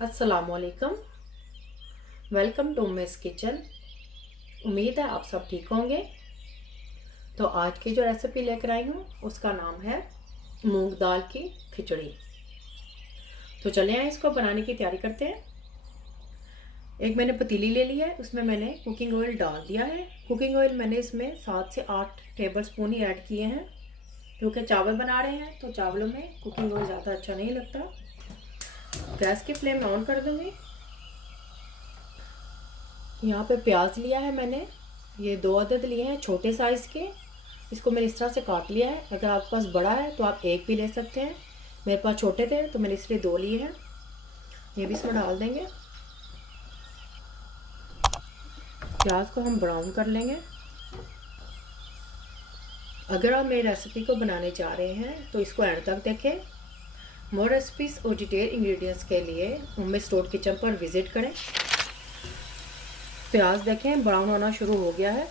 अस्सलामुअलैकुम। Welcome to miss kitchen. उम्मीद है आप सब ठीक होंगे। तो आज की जो रेसिपी लेकर आई हूँ उसका नाम है मूंग दाल की खिचड़ी। तो चले आए इसको बनाने की तैयारी करते हैं। एक मैंने पतीली ले ली है, उसमें मैंने कुकिंग ऑयल डाल दिया है। कुकिंग ऑयल मैंने इसमें 7 से 8 टेबल स्पून ही ऐड किए हैं, क्योंकि चावल बना रहे हैं तो चावलों में कुकिंग ऑयल ज़्यादा अच्छा नहीं लगता। गैस की फ्लेम ऑन कर दूँगी। यहाँ पे प्याज लिया है मैंने, ये 2 अदद लिए हैं छोटे साइज़ के। इसको मैंने इस तरह से काट लिया है। अगर आपके पास बड़ा है तो आप एक भी ले सकते हैं, मेरे पास छोटे थे तो मैंने इसलिए 2 लिए हैं। ये भी इसमें डाल देंगे। प्याज को हम ब्राउन कर लेंगे। अगर आप मेरी रेसिपी को बनाने जा रहे हैं तो इसको एंड तक देखें। मोर रेसिपीज़ और डिटेल इंग्रेडिएंट्स के लिए उम्मीद स्टोर किचन पर विज़िट करें। प्याज देखें ब्राउन होना शुरू हो गया है।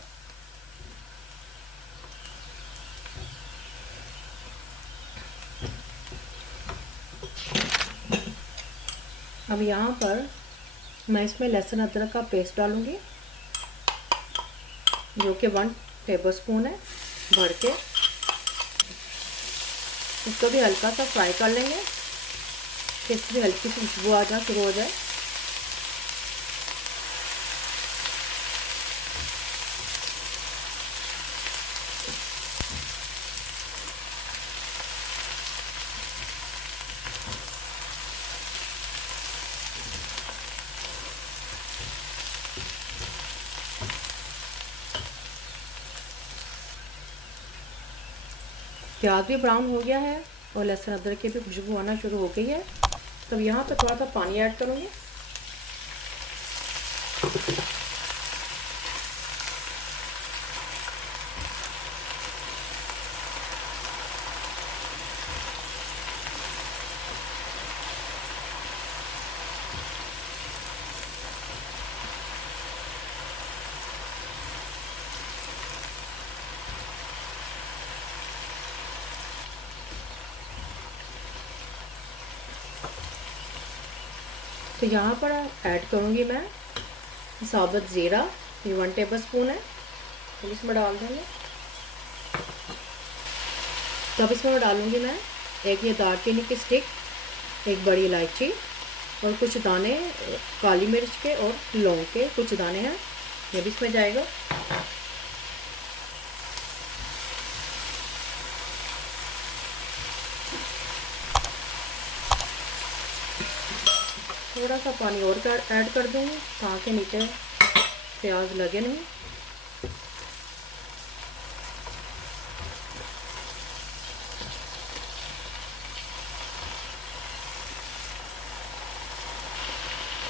अब यहाँ पर मैं इसमें लहसुन अदरक का पेस्ट डालूँगी, जो कि 1 टेबल स्पून है। भर के इसको भी हल्का सा फ्राई कर लेंगे कि इसकी हल्की सी खुशबू आ जाए, शुरू हो जाए। प्याज भी ब्राउन हो गया है और लहसुन अदरक की भी खुशबू आना शुरू हो गई है। तब यहाँ पर थोड़ा सा पानी ऐड करूँगी। तो यहाँ पर ऐड करूँगी मैं साबुत ज़ीरा, ये 1 टेबल स्पून है, तो इसमें डाल देंगे। तब इसमें मैं डालूँगी मैं एक ये दालचीनी की स्टिक, एक बड़ी इलायची और कुछ दाने काली मिर्च के और लौंग के कुछ दाने हैं, ये भी इसमें जाएगा। थोड़ा सा पानी और ऐड कर दूँगी ताकि नीचे प्याज लगे नहीं।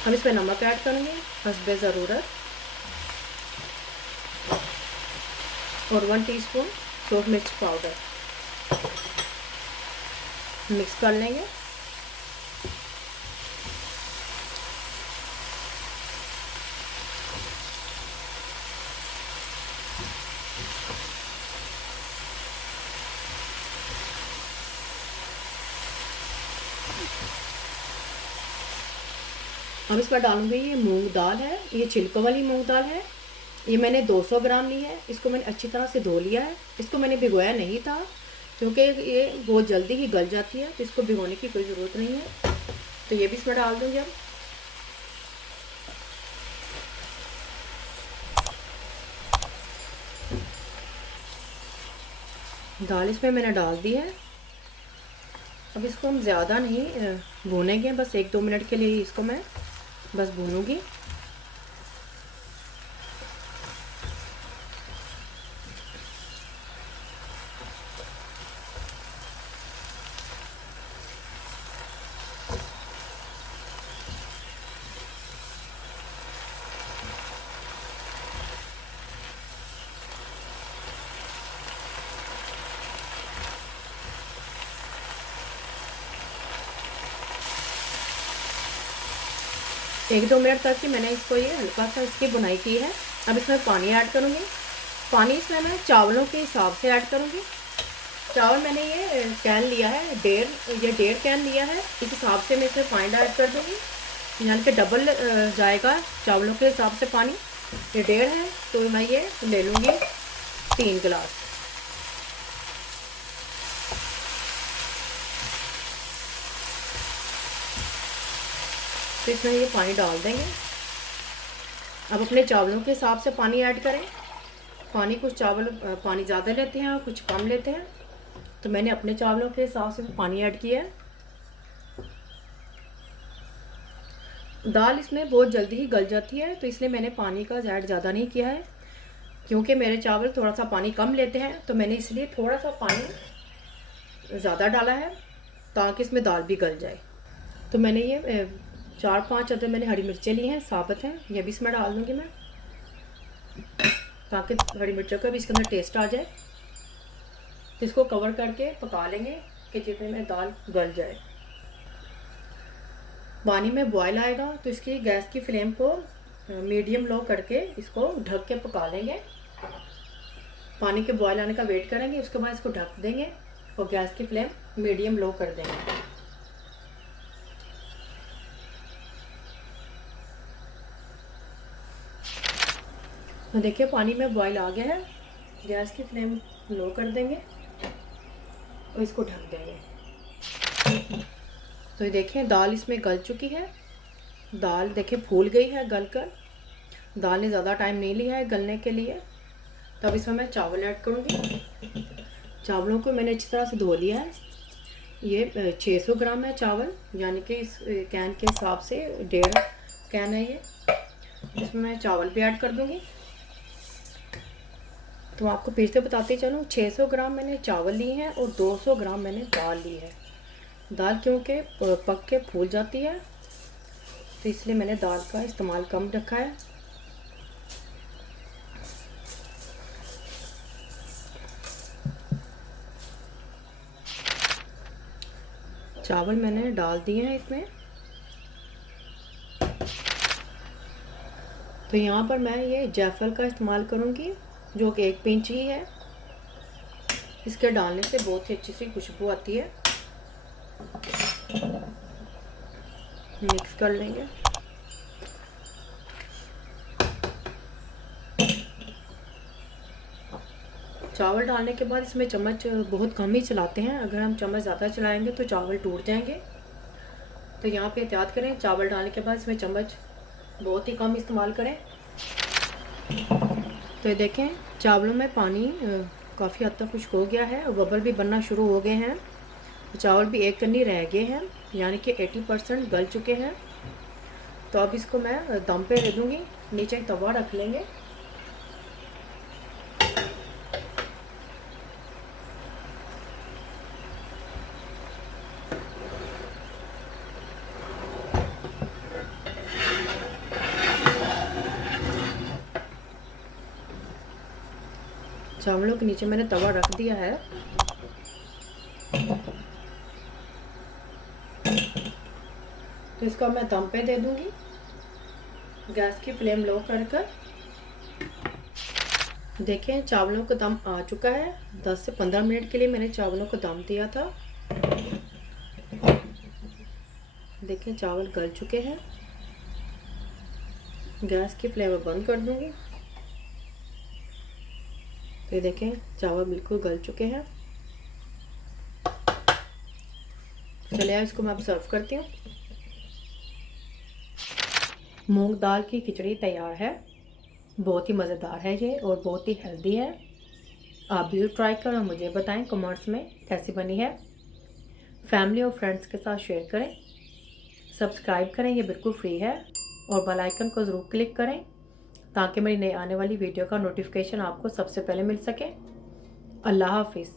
अब इसमें नमक ऐड करूँगी हस्बे ज़रूरत और 1 टीस्पून सूखा मिर्च पाउडर। मिक्स कर लेंगे। अब इसमें डालूंगी ये मूंग दाल है, ये छिलकों वाली मूंग दाल है। ये मैंने 200 ग्राम ली है। इसको मैंने अच्छी तरह से धो लिया है। इसको मैंने भिगोया नहीं था, क्योंकि ये बहुत जल्दी ही गल जाती है, तो इसको भिगोने की कोई ज़रूरत नहीं है। तो ये भी इसमें डाल दूँगी। अब दाल इसमें मैंने डाल दी है। अब इसको हम ज़्यादा नहीं भूनेंगे, बस 1-2 मिनट के लिए ही इसको मैं बस भूनूंगी। एक 2 मिनट तक ही मैंने इसको ये हल्का सा इसकी बुनाई की है। अब इसमें पानी ऐड करूँगी। पानी इसमें मैं चावलों के हिसाब से ऐड करूँगी। चावल मैंने ये कैन लिया है, 1.5 कैन लिया है, इस हिसाब से मैं इसमें पानी ऐड कर दूँगी। यानी कि डबल जाएगा चावलों के हिसाब से पानी। ये 1.5 है तो मैं ये ले लूँगी 3 गिलास। तो इसमें ये पानी डाल देंगे। अब अपने चावलों के हिसाब से पानी ऐड करें। पानी कुछ चावल पानी ज़्यादा लेते हैं और कुछ कम लेते हैं, तो मैंने अपने चावलों के हिसाब से पानी ऐड किया है। दाल इसमें बहुत जल्दी ही गल जाती है, तो इसलिए मैंने पानी का ऐड ज़्यादा नहीं किया है, क्योंकि मेरे चावल थोड़ा सा पानी कम लेते हैं, तो मैंने इसलिए थोड़ा सा पानी ज़्यादा डाला है ताकि इसमें दाल भी गल जाए। तो मैंने ये 4-5 अदर मैंने हरी मिर्चें ली हैं, साबुत हैं, ये भी इसमें डाल दूँगी मैं, ताकि हरी मिर्चों का भी इसके अंदर टेस्ट आ जाए। तो इसको कवर करके पका लेंगे कि जितने में दाल गल जाए। पानी में बॉयल आएगा तो इसकी गैस की फ्लेम को मीडियम लो करके इसको ढक के पका लेंगे। पानी के बॉयल आने का वेट करेंगे, उसके बाद इसको ढक देंगे और गैस की फ्लेम मीडियम लो कर देंगे। तो देखिए पानी में बॉयल आ गया है, गैस की फ्लेम लो कर देंगे और इसको ढक देंगे। तो ये देखें दाल इसमें गल चुकी है। दाल देखिए फूल गई है गलकर। दाल ने ज़्यादा टाइम नहीं लिया है गलने के लिए। तब इसमें मैं चावल ऐड करूँगी। चावलों को मैंने अच्छी तरह से धो लिया है। ये 600 ग्राम है चावल, यानी कि इस कैन के हिसाब से 1.5 कैन है ये। इसमें मैं चावल भी ऐड कर दूँगी। तो आपको फिर से बताते चलूँ, 600 ग्राम मैंने चावल लिए हैं और 200 ग्राम मैंने दाल ली है। दाल क्योंकि पक के फूल जाती है, तो इसलिए मैंने दाल का इस्तेमाल कम रखा है। चावल मैंने डाल दिए हैं इसमें। तो यहाँ पर मैं ये जायफल का इस्तेमाल करूँगी, जो कि 1 पिंच ही है। इसके डालने से बहुत ही अच्छी सी खुशबू आती है। मिक्स कर लेंगे। चावल डालने के बाद इसमें चम्मच बहुत कम ही चलाते हैं, अगर हम चम्मच ज़्यादा चलाएंगे तो चावल टूट जाएंगे। तो यहाँ पे एहतियात करें, चावल डालने के बाद इसमें चम्मच बहुत ही कम इस्तेमाल करें। तो ये देखें चावलों में पानी काफ़ी हद तक खुश्क हो गया है और बबल भी बनना शुरू हो गए हैं। चावल भी 1 कन्नी रह गए हैं, यानी कि 80% गल चुके हैं। तो अब इसको मैं दम पे दे दूँगी। नीचे तवा रख लेंगे। चावलों के नीचे मैंने तवा रख दिया है। तो इसको मैं दम पे दे दूंगी, गैस की फ्लेम लो कर कर। देखें चावलों का दम आ चुका है। 10 से 15 मिनट के लिए मैंने चावलों को दम दिया था। देखें चावल गल चुके हैं। गैस की फ्लेम बंद कर दूंगी। तो ये देखें चावल बिल्कुल गल चुके हैं। चलिए अब इसको मैं अब सर्व करती हूँ। मूंग दाल की खिचड़ी तैयार है। बहुत ही मज़ेदार है ये और बहुत ही हेल्दी है। आप भी ट्राई करो, मुझे बताएं कमेंट्स में कैसी बनी है। फैमिली और फ्रेंड्स के साथ शेयर करें। सब्सक्राइब करें, ये बिल्कुल फ्री है। और बेल आइकन को ज़रूर क्लिक करें ताकि मेरी नई आने वाली वीडियो का नोटिफिकेशन आपको सबसे पहले मिल सके। अल्लाह हाफिज़।